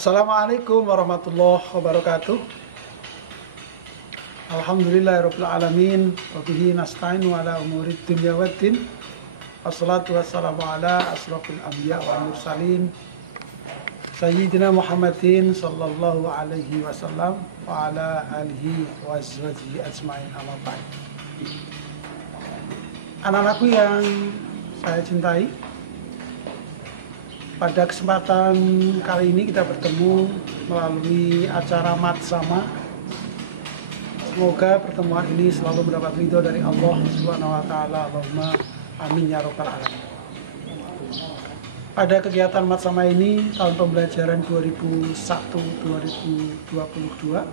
Assalamualaikum warahmatullahi wabarakatuh. Alhamdulillahirabbil alamin wa bihi nasta'inu ala umurid dunya waddin. Wassalatu wassalamu ala asrofil anbiya wal mursalin Sayyidina Muhammadin sallallahu alaihi wasallam wa ala alihi wa azwajihi ajma'in, amma ba'd. Anak-anakku yang saya cintai, pada kesempatan kali ini kita bertemu melalui acara Matsama. Semoga pertemuan ini selalu mendapat ridho dari Allah Subhanahu wa taala. Allahumma amin ya rabbal alamin. Pada kegiatan Matsama ini tahun pembelajaran 2001-2022,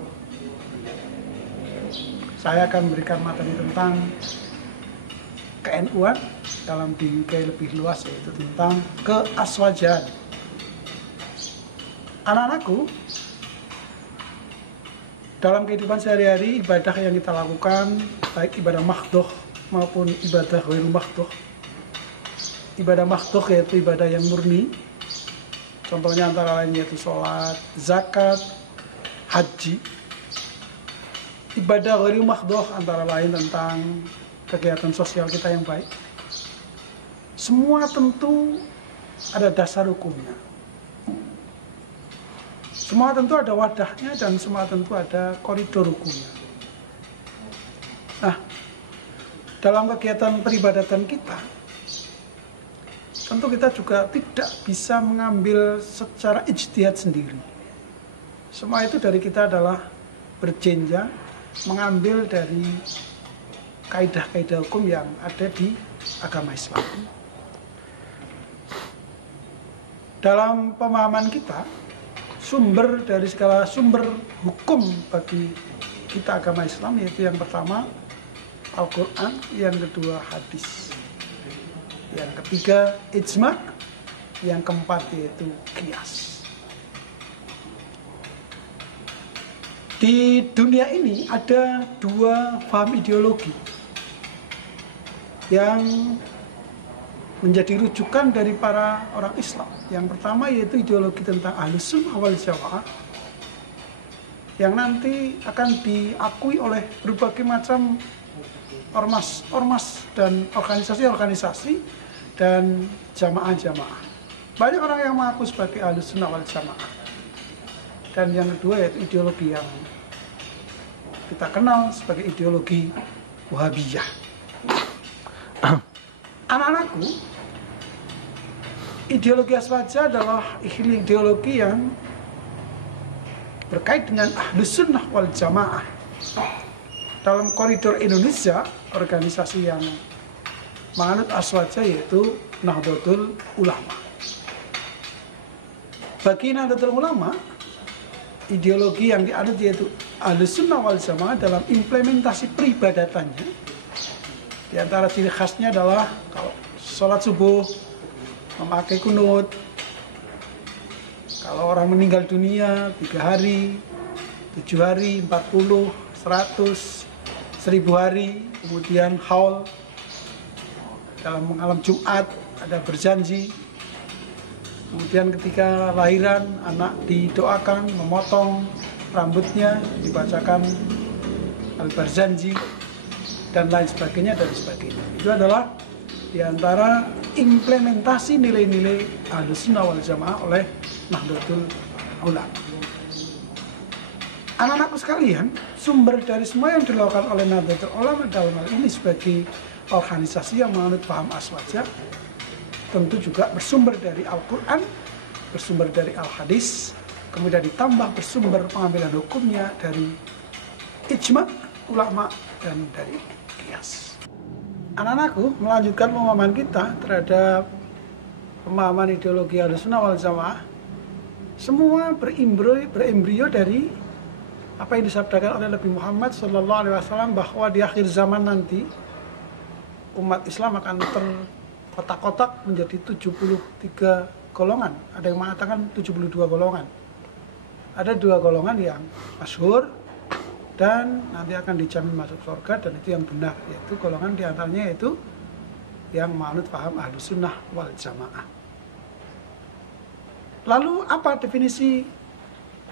saya akan memberikan materi tentang KNU-an dalam bingkai lebih luas, yaitu tentang keaswajan. Anak-anakku, dalam kehidupan sehari-hari, ibadah yang kita lakukan, baik ibadah mahdhoh maupun ibadah ghairu mahdhoh. Ibadah mahdhoh yaitu ibadah yang murni, contohnya antara lain yaitu sholat, zakat, haji. Ibadah ghairu mahdhoh antara lain tentang kegiatan sosial kita yang baik. Semua tentu ada dasar hukumnya. Semua tentu ada wadahnya dan semua tentu ada koridor hukumnya. Nah, dalam kegiatan peribadatan kita, tentu kita juga tidak bisa mengambil secara ijtihad sendiri. Semua itu dari kita adalah berjenjang mengambil dari kaidah-kaidah hukum yang ada di agama Islam. Dalam pemahaman kita, sumber dari segala sumber hukum bagi kita agama Islam yaitu yang pertama Al-Quran, yang kedua hadis, yang ketiga ijma', yang keempat yaitu qiyas. Di dunia ini ada dua paham ideologi yang menjadi rujukan dari para orang Islam. Yang pertama yaitu ideologi tentang Ahlus Sunnah wal Jamaah, yang nanti akan diakui oleh berbagai macam ormas dan organisasi-organisasi dan jamaah-jamaah. Banyak orang yang mengaku sebagai Ahlus Sunnah wal Jamaah. Dan yang kedua yaitu ideologi yang kita kenal sebagai ideologi Wahabiyah. Anak-anakku, ideologi aswaja adalah ideologi yang berkait dengan Ahlus Sunnah wal Jamaah. Dalam koridor Indonesia, organisasi yang menganut aswaja yaitu Nahdlatul Ulama. Bagi Nahdlatul Ulama, ideologi yang dianut yaitu Ahlus Sunnah wal Jamaah dalam implementasi peribadatannya. Di antara ciri khasnya adalah kalau sholat subuh memakai kunut, kalau orang meninggal dunia 3 hari, 7 hari, 40, 100, 1000 hari, kemudian haul, dalam malam Jumat ada berjanji, kemudian ketika lahiran anak didoakan, memotong rambutnya, dibacakan al-barzanji, dan lain sebagainya dan sebagainya. Itu adalah diantara implementasi nilai-nilai Ahlus Sunnah wal Jamaah oleh Nahdlatul Ulama. Anak-anakku sekalian, sumber dari semua yang dilakukan oleh Nahdlatul Ulama dalam hal ini sebagai organisasi yang menganut paham aswaja tentu juga bersumber dari Al-Quran, bersumber dari Al-Hadis, kemudian ditambah bersumber pengambilan hukumnya dari ijma' ulama dan dari qiyas. Anak-anakku, melanjutkan pemahaman kita terhadap pemahaman ideologi Ahlus Sunnah wal Jamaah, semua berembrio dari apa yang disabdakan oleh Nabi Muhammad SAW bahwa di akhir zaman nanti umat Islam akan terkotak-kotak menjadi 73 golongan. Ada yang mengatakan 72 golongan. Ada 2 golongan yang masyhur dan nanti akan dijamin masuk surga, dan itu yang benar, yaitu golongan diantaranya yaitu yang menganut paham Ahlus Sunnah wal Jamaah. Lalu apa definisi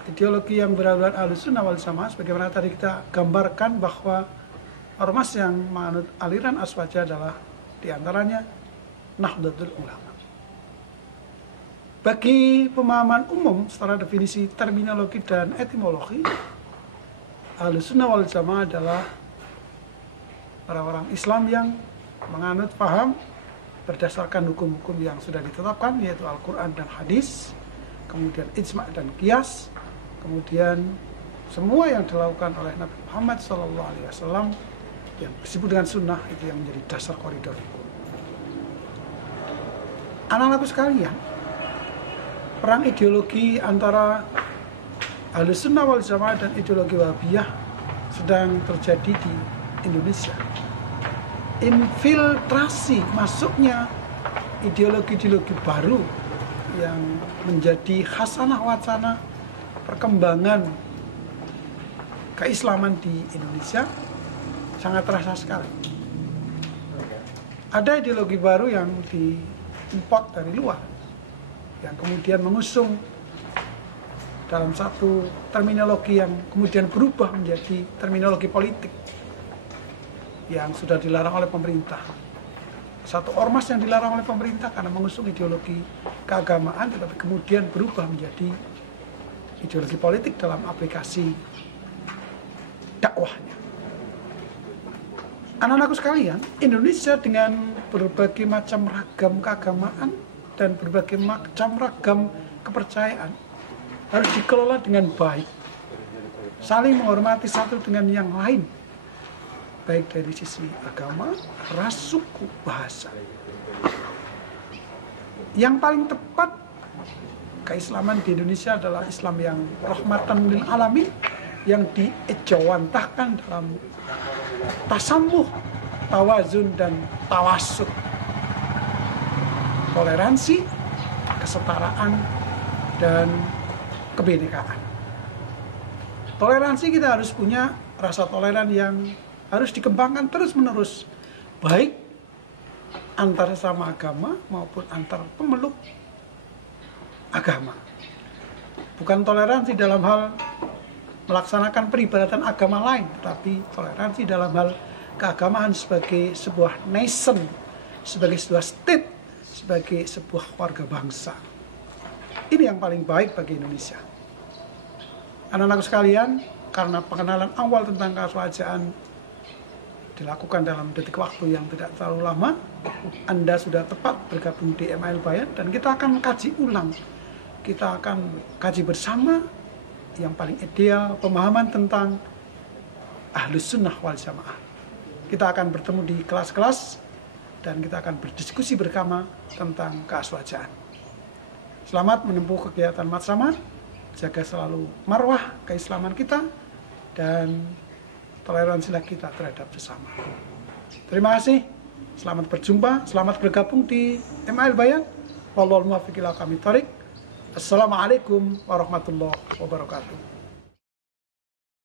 ideologi yang berhaluan Ahlussunnah wal Jamaah, sebagaimana tadi kita gambarkan bahwa ormas yang menganut aliran Aswaja adalah diantaranya Nahdlatul Ulama. Bagi pemahaman umum secara definisi terminologi dan etimologi, Ahlussunnah wal Jamaah adalah orang-orang Islam yang menganut paham berdasarkan hukum-hukum yang sudah ditetapkan, yaitu Al-Quran dan Hadis, kemudian ijma' dan qiyas, kemudian semua yang dilakukan oleh Nabi Muhammad SAW yang disebut dengan sunnah, itu yang menjadi dasar koridor hukum. Anak-anakku sekalian, perang ideologi antara Ahlussunnah wal Jamaah dan ideologi Wahabiyah sedang terjadi di Indonesia. Infiltrasi masuknya ideologi-ideologi baru yang menjadi khasanah wacana perkembangan keislaman di Indonesia sangat terasa sekali. Ada ideologi baru yang diimport dari luar, yang kemudian mengusung dalam satu terminologi yang kemudian berubah menjadi terminologi politik yang sudah dilarang oleh pemerintah. Satu ormas yang dilarang oleh pemerintah karena mengusung ideologi keagamaan, tetapi kemudian berubah menjadi ideologi politik dalam aplikasi dakwahnya. Anak-anakku sekalian, Indonesia dengan berbagai macam ragam keagamaan dan berbagai macam ragam kepercayaan harus dikelola dengan baik, saling menghormati satu dengan yang lain, baik dari sisi agama, ras, suku, bahasa. Yang paling tepat, keislaman di Indonesia adalah Islam yang rahmatan lil alamin, yang diejawantahkan dalam tasamuh, tawazun, dan tawasud. Toleransi, kesetaraan, dan kebinekaan. Toleransi, kita harus punya rasa toleran yang harus dikembangkan terus-menerus, baik antar sesama agama maupun antar pemeluk agama. Bukan toleransi dalam hal melaksanakan peribadatan agama lain, tetapi toleransi dalam hal keagamaan sebagai sebuah nation, sebagai sebuah state, sebagai sebuah warga bangsa. Ini yang paling baik bagi Indonesia. Anak-anakku sekalian, karena pengenalan awal tentang keaswajaan dilakukan dalam detik waktu yang tidak terlalu lama, Anda sudah tepat bergabung di MAL Bayan, dan kita akan kaji ulang. Kita akan kaji bersama yang paling ideal pemahaman tentang Ahlussunnah wal Jamaah. Kita akan bertemu di kelas-kelas dan kita akan berdiskusi bersama tentang keaswajaan. Selamat menempuh kegiatan matsama, jaga selalu marwah keislaman kita dan toleransilah kita terhadap sesama. Terima kasih, selamat berjumpa, selamat bergabung di MAL Bayan. Wallahul muwaffiq ila aqwamit thoriq. Assalamualaikum warahmatullahi wabarakatuh.